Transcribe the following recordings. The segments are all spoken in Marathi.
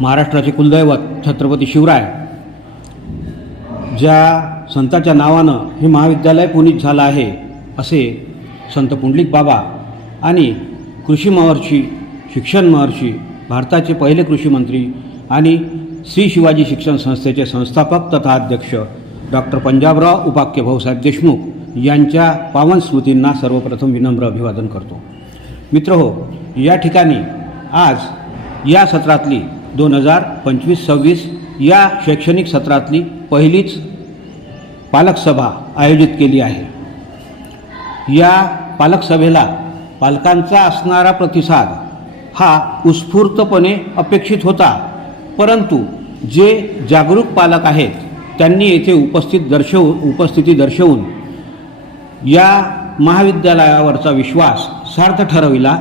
महाराष्ट्राचे कुलदैवत छत्रपती शिवराय ज्या संताच्या नावानं हे महाविद्यालय पुनीत झालं आहे असे संत पुंडलिक बाबा आणि कृषी महर्षी शिक्षण महर्षी भारताचे पहिले कृषीमंत्री आणि श्री शिवाजी शिक्षण संस्थेचे संस्थापक तथा अध्यक्ष डॉक्टर पंजाबराव उपाख्य भाऊसाहेब देशमुख यांच्या पावन स्मृतींना सर्वप्रथम विनम्र अभिवादन करतो. मित्र हो या ठिकाणी आज या सत्रातली दोन हजार पंचवीस सव्वीस या शैक्षणिक सत्रातली पहिलीच पालकसभा आयोजित केली आहे. या पालकसभेला पालकांचा असणारा प्रतिसाद हा उत्स्फूर्तपणे अपेक्षित होता परंतु जे जागरूक पालक आहेत त्यांनी येथे उपस्थित दर्शवू उपस्थिती दर्शवून या महाविद्यालयावरचा विश्वास सार्थ ठरविला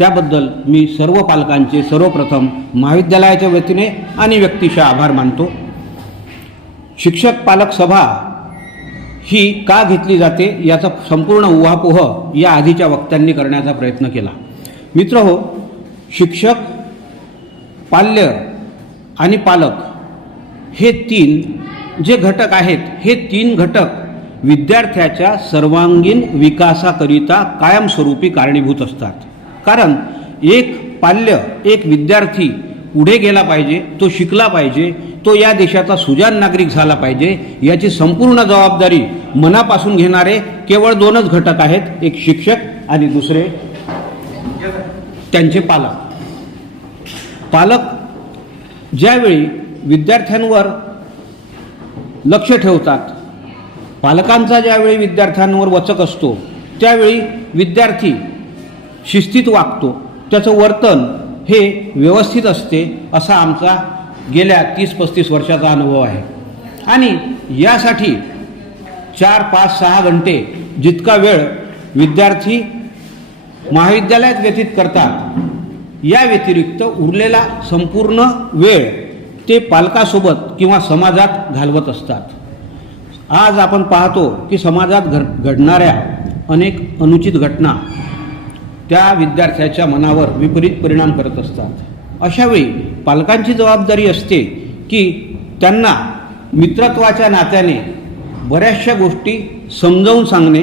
त्याबद्दल मी सर्व पालकांचे सर्वप्रथम महाविद्यालयाच्या वतीने आणि व्यक्तिशः आभार मानतो. शिक्षक पालक सभा ही का घेतली जाते याचा संपूर्ण उहापोह या आधीच्या वक्त्यांनी करण्याचा प्रयत्न केला. मित्र हो शिक्षक पाल्य आणि पालक हे तीन जे घटक आहेत हे तीन घटक विद्यार्थ्याच्या सर्वांगीण विकासाकरिता कायमस्वरूपी कारणीभूत असतात. कारण एक पाल्य एक विद्यार्थी पुढे गेला पाहिजे तो शिकला पाहिजे तो या देशाचा सुजान नागरिक झाला पाहिजे याची संपूर्ण जबाबदारी मनापासून घेणारे केवळ दोनच घटक आहेत एक शिक्षक आणि दुसरे त्यांचे पालक. पालक ज्यावेळी विद्यार्थ्यांवर लक्ष ठेवतात पालकांचा ज्यावेळी विद्यार्थ्यांवर वचक असतो त्यावेळी विद्यार्थी शिस्तीत वागतो. त्याचं वर्तन हे व्यवस्थित असते असा आमचा गेल्या तीस पस्तीस वर्षाचा अनुभव आहे. आणि यासाठी चार पाच सहा घंटे जितका वेळ विद्यार्थी महाविद्यालयात व्यतीत करतात या व्यतिरिक्त उरलेला संपूर्ण वेळ ते पालकासोबत किंवा समाजात घालवत असतात. आज आपण पाहतो की समाजात घड घडणाऱ्या अनेक अनुचित घटना त्या विद्यार्थ्याच्या मनावर विपरीत परिणाम करत असतात. अशावेळी पालकांची जबाबदारी असते की त्यांना मित्रत्वाच्या नात्याने बऱ्याचशा गोष्टी समजावून सांगणे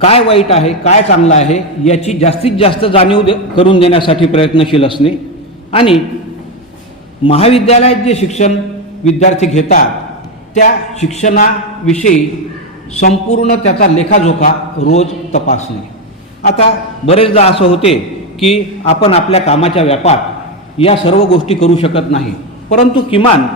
काय वाईट आहे काय चांगलं आहे याची जास्तीत जास्त जाणीव दे करून देण्यासाठी प्रयत्नशील असणे आणि महाविद्यालयात जे शिक्षण विद्यार्थी घेतात त्या शिक्षणाविषयी संपूर्ण त्याचा लेखाजोखा रोज तपासणे. आता बरेचदा असं होते की आपण आपल्या कामाच्या व्यापात या सर्व गोष्टी करू शकत नाही. परंतु किमान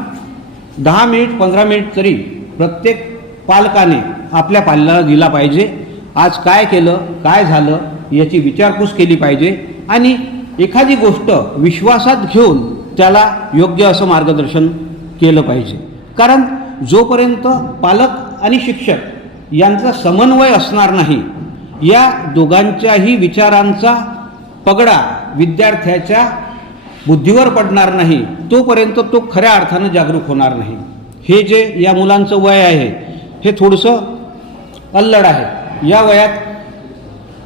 दहा मिनिट पंधरा मिनिट तरी प्रत्येक पालकाने आपल्या पाल्याला दिला पाहिजे. आज काय केलं काय झालं याची विचारपूस केली पाहिजे आणि एखादी गोष्ट विश्वासात घेऊन त्याला योग्य असं मार्गदर्शन केलं पाहिजे. कारण जोपर्यंत पालक आणि शिक्षक यांचा समन्वय असणार नाही या दोघांच्याही विचारांचा पगडा विद्यार्थ्याच्या बुद्धीवर पडणार नाही तोपर्यंत तो खऱ्या अर्थानं जागरूक होणार नाही. हे जे या मुलांचं वय आहे हे थोडंसं अल्लड आहे. या वयात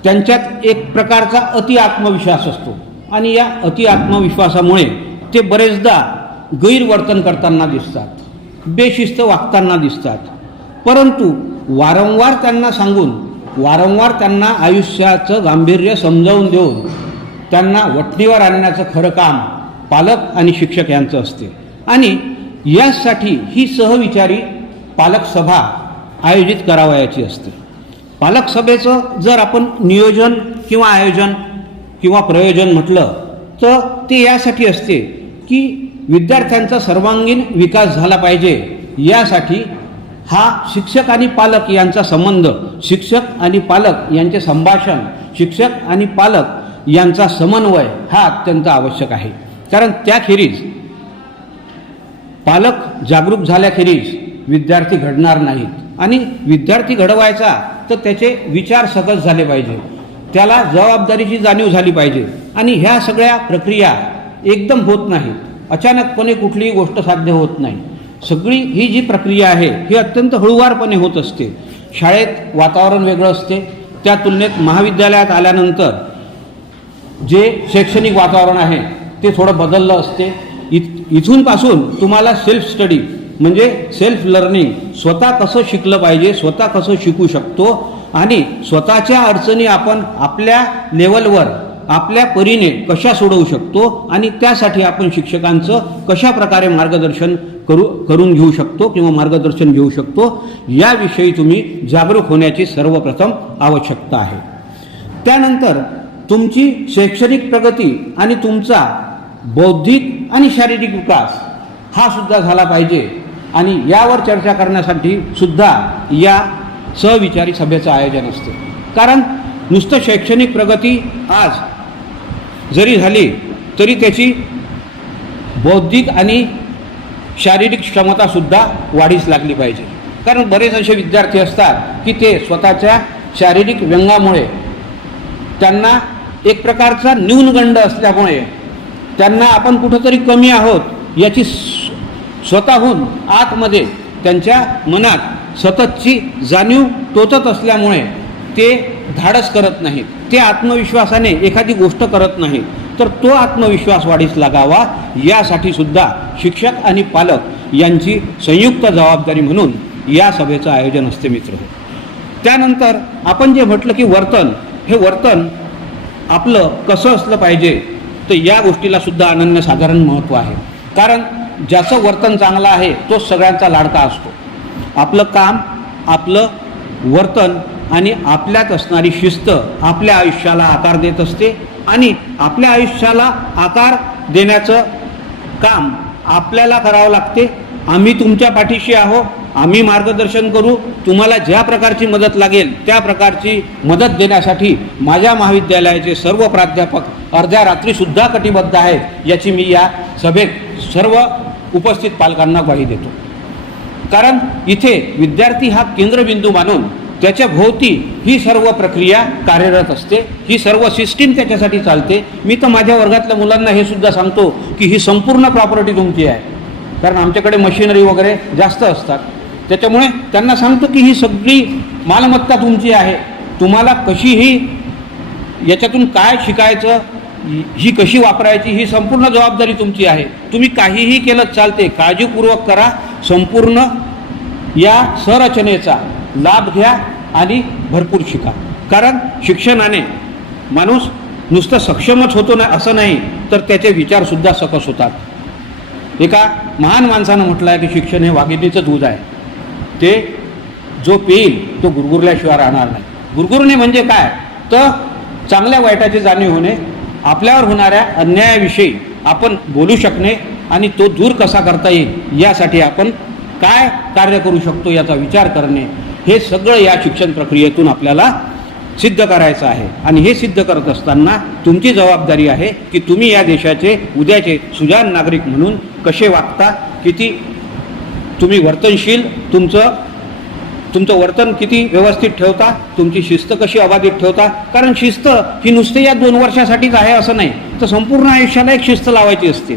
त्यांच्यात एक प्रकारचा अति आत्मविश्वास असतो आणि या अति आत्मविश्वासामुळे ते बरेचदा गैरवर्तन करताना दिसतात बेशिस्त वागताना दिसतात. परंतु वारंवार त्यांना सांगून वारंवार त्यांना आयुष्याचं गांभीर्य समजावून देऊन त्यांना वटणीवर आणण्याचं खरं काम पालक आणि शिक्षक यांचं असते. आणि यासाठी ही सहविचारी पालक सभा आयोजित करावयाची असते. पालक सभेचं जर आपण नियोजन किंवा आयोजन किंवा प्रयोजन म्हटलं तर ते यासाठी असते की विद्यार्थ्यांचा सर्वांगीण विकास झाला पाहिजे यासाठी हा शिक्षक आणि पालक यांचा संबंध शिक्षक आणि पालक यांचे संभाषण शिक्षक आणि पालक यांचा समन्वय हा अत्यंत आवश्यक आहे. कारण त्याखेरीज पालक जागरूक झाल्याखेरीज विद्यार्थी घडणार नाहीत. आणि विद्यार्थी घडवायचा तर त्याचे विचार सकस झाले पाहिजे. त्याला जबाबदारीची जाणीव झाली पाहिजे. आणि ह्या सगळ्या प्रक्रिया एकदम होत नाहीत. अचानकपणे कुठलीही गोष्ट साध्य होत नाही. सगळी ही जी प्रक्रिया आहे ही अत्यंत हळूवारपणे होत असते. शाळेत वातावरण वेगळं असते. त्या तुलनेत महाविद्यालयात आल्यानंतर जे शैक्षणिक वातावरण आहे ते थोडं बदललं असते. इथ इथूनपासून तुम्हाला सेल्फ स्टडी म्हणजे सेल्फ लर्निंग स्वतः कसं शिकलं पाहिजे स्वतः कसं शिकू शकतो आणि स्वतःच्या अडचणी आपण आपल्या लेवलवर आपल्या परीने कशा सोडवू शकतो आणि त्यासाठी आपण शिक्षकांचं कशा प्रकारे मार्गदर्शन करू करून घेऊ शकतो किंवा मार्गदर्शन घेऊ शकतो याविषयी तुम्ही जागरूक होण्याची सर्वप्रथम आवश्यकता आहे. त्यानंतर तुमची शैक्षणिक प्रगती आणि तुमचा बौद्धिक आणि शारीरिक विकास हा सुद्धा झाला पाहिजे आणि यावर चर्चा करण्यासाठी सुद्धा या सहविचारी सभेचं आयोजन असते. कारण नुसतं शैक्षणिक प्रगती आज जरी झाली तरी त्याची बौद्धिक आणि शारीरिक क्षमतासुद्धा वाढीस लागली पाहिजे. कारण बरेच असे विद्यार्थी असतात की ते स्वतःच्या शारीरिक व्यंगामुळे त्यांना एक प्रकारचा न्यूनगंड असल्यामुळे त्यांना आपण कुठंतरी कमी आहोत याची स्वतःहून आतमध्ये त्यांच्या मनात सततची जाणीव टोचत असल्यामुळे ते धाडस करत नाहीत. ते आत्मविश्वासाने एखादी गोष्ट करत नाहीत. तर तो आत्मविश्वास वाढीस लागावा यासाठी सुद्धा शिक्षक आणि पालक यांची संयुक्त जबाबदारी म्हणून या सभेचं आयोजन असते मित्र त्यानंतर आपण जे म्हटलं की वर्तन हे वर्तन आपलं कसं असलं पाहिजे तर या गोष्टीला सुद्धा अनन्यसाधारण महत्त्व आहे. कारण ज्याचं वर्तन चांगलं आहे तोच सगळ्यांचा लाडका असतो. आपलं काम आपलं वर्तन आणि आपल्यात असणारी शिस्त आपल्या आयुष्याला आकार देत असते आणि आपल्या आयुष्याला आकार देण्याचं काम आपल्याला करावं लागते. आम्ही तुमच्या पाठीशी आहो आम्ही मार्गदर्शन करू. तुम्हाला ज्या प्रकारची मदत लागेल त्या प्रकारची मदत देण्यासाठी माझ्या महाविद्यालयाचे सर्व प्राध्यापक अर्ध्या रात्रीसुद्धा कटिबद्ध आहेत याची मी या सभेत सर्व उपस्थित पालकांना ग्वाही देतो. कारण इथे विद्यार्थी हा केंद्रबिंदू मानून त्याच्या भोवती ही सर्व प्रक्रिया कार्यरत असते ही सर्व सिस्टीम त्याच्यासाठी चालते. मी तर माझ्या वर्गातल्या मुलांना हे सुद्धा सांगतो की ही संपूर्ण प्रॉपर्टी तुमची आहे. कारण आमच्याकडे मशिनरी वगैरे जास्त असतात. त्याच्यामुळे त्यांना सांगतो की ही सगळी मालमत्ता तुमची आहे. तुम्हाला कशीही याच्यातून काय शिकायचं ही- कशी वापरायची ही संपूर्ण जबाबदारी तुमची आहे. तुम्ही काहीही केलं चालते काळजीपूर्वक करा. संपूर्ण या संरचनेचा लाभ घ्या. आणि भरपूर शिका. कारण शिक्षणाने माणूस नुसतं सक्षमच होतो ना असं नाही तर त्याचे विचारसुद्धा सकस होतात. एका महान माणसानं म्हटलं आहे की शिक्षण हे वाघिणीचं दूध आहे. ते जो पेईल तो गुरगुरल्याशिवाय राहणार नाही. गुरगुरणे म्हणजे काय? तर चांगल्या वाईटाची जाणीव होणे आपल्यावर होणाऱ्या अन्यायाविषयी आपण बोलू शकणे आणि तो दूर कसा करता येईल यासाठी आपण काय कार्य करू शकतो याचा विचार करणे हे सगळं या शिक्षण प्रक्रियेतून आपल्याला सिद्ध करायचं आहे. आणि हे सिद्ध करत असताना तुमची जबाबदारी आहे की तुम्ही या देशाचे उद्याचे सुजान नागरिक म्हणून कसे वागता किती तुम्ही वर्तनशील तुमचं तुमचं वर्तन किती व्यवस्थित ठेवता तुमची शिस्त कशी अबाधित ठेवता? कारण शिस्त ही नुसते या दोन वर्षासाठीच आहे असं नाही. तर संपूर्ण आयुष्याला एक शिस्त लावायची असते.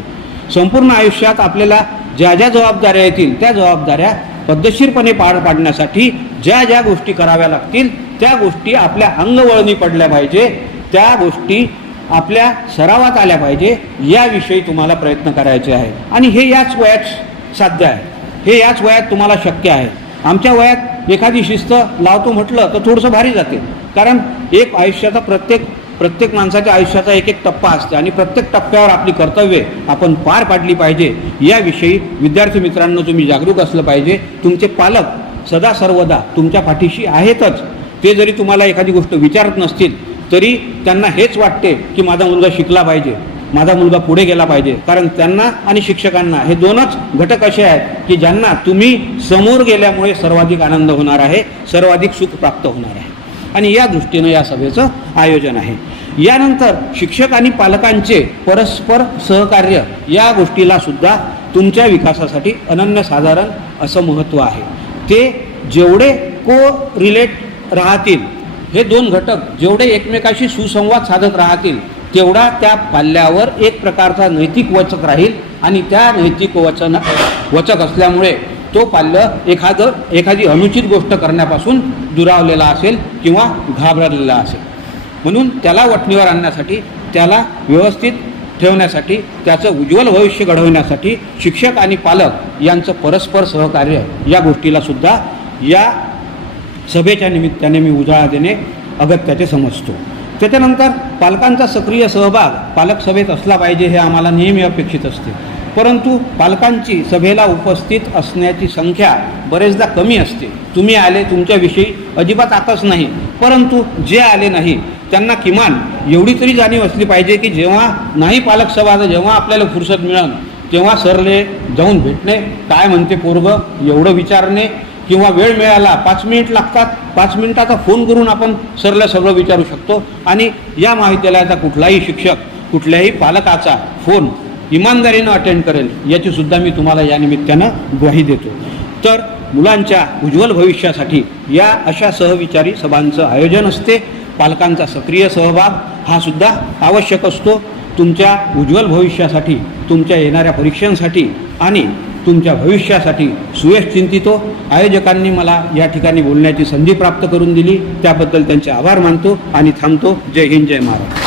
संपूर्ण आयुष्यात आपल्याला ज्या ज्या जबाबदाऱ्या येतील त्या जबाबदाऱ्या पद्धतशीरपणे पार पाडण्यासाठी ज्या ज्या गोष्टी कराव्या लागतील त्या गोष्टी आपल्या अंगवळणी पडल्या पाहिजे त्या गोष्टी आपल्या सरावात आल्या पाहिजे याविषयी तुम्हाला प्रयत्न करायचे आहे आणि हे याच वयात साध्य आहे. हे याच वयात तुम्हाला शक्य आहे. आमच्या वयात एखादी शिस्त लावतो म्हटलं तर थोडंसं भारी जाते. कारण एक आयुष्याचा प्रत्येक प्रत्येक माणसाच्या आयुष्याचा एक एक टप्पा असते आणि प्रत्येक टप्प्यावर आपली कर्तव्ये आपण पार पाडली पाहिजे. याविषयी विद्यार्थी मित्रांनो तुम्ही जागरूक असलं पाहिजे. तुमचे पालक सदा सर्वदा तुमच्या पाठीशी आहेतच. ते जरी तुम्हाला एखादी गोष्ट विचारत नसतील तरी त्यांना हेच वाटते की माझा मुलगा शिकला पाहिजे माझा मुलगा पुढे गेला पाहिजे. कारण त्यांना आणि शिक्षकांना हे दोनच घटक असे आहेत की ज्यांना तुम्ही समोर गेल्यामुळे सर्वाधिक आनंद होणार आहे सर्वाधिक सुख प्राप्त होणार आहे. आणि या दृष्टीनं या सभेचं आयोजन आहे. यानंतर शिक्षक आणि पालकांचे परस्पर सहकार्य या गोष्टीला सुद्धा तुमच्या विकासासाठी अनन्यसाधारण असं महत्त्व आहे. ते जेवढे को रिलेट राहतील हे दोन घटक जेवढे एकमेकाशी सुसंवाद साधत राहतील तेवढा त्या पाल्यावर एक प्रकारचा नैतिक वचक राहील आणि त्या नैतिक वचन वचक असल्यामुळे तो पाल्य एखादं एखादी अनुचित गोष्ट करण्यापासून दुरावलेला असेल किंवा घाबरलेला असेल. म्हणून त्याला वटणीवर आणण्यासाठी त्याला व्यवस्थित ठेवण्यासाठी त्याचं उज्ज्वल भविष्य घडवण्यासाठी शिक्षक आणि पालक यांचं परस्पर सहकार्य या गोष्टीला सुद्धा या सभेच्या निमित्ताने मी उजाळा देणे अगत्याचे समजतो. त्याच्यानंतर पालकांचा सक्रिय सहभाग पालक सभेत असला पाहिजे हे आम्हाला नेहमी अपेक्षित असते. परंतु पालकांची सभेला उपस्थित असण्याची संख्या बरेचदा कमी असते. तुम्ही आले तुमच्याविषयी अजिबात आताच नाही. परंतु जे आले नाही त्यांना किमान एवढी तरी जाणीव असली पाहिजे की जेव्हा नाही पालक सभा जेव्हा आपल्याला फुरसत मिळेल तेव्हा सरले जाऊन भेटणे काय म्हणते पोरग एवढं विचारणे किंवा वेळ मिळाला पाच मिनिट लागतात पाच मिनिटाचा फोन करून आपण सरला सगळं विचारू शकतो. आणि या महाविद्यालयाचा कुठलाही शिक्षक कुठल्याही पालकाचा फोन इमानदारीनं अटेंड करेल याची सुद्धा मी तुम्हाला या निमित्तानं ग्वाही देतो. तर मुलांच्या उज्ज्वल भविष्यासाठी या अशा सहविचारी सभांचं आयोजन असते. पालकांचा सक्रिय सहभाग हा सुद्धा आवश्यक असतो. तुमच्या उज्ज्वल भविष्यासाठी तुमच्या येणाऱ्या परीक्षांसाठी आणि तुमच्या भविष्यासाठी सुयश चिंतितो. आयोजकांनी मला या ठिकाणी बोलण्याची संधी प्राप्त करून दिली. त्याबद्दल त्यांचे आभार मानतो आणि थांबतो. जय हिंद जय महाराज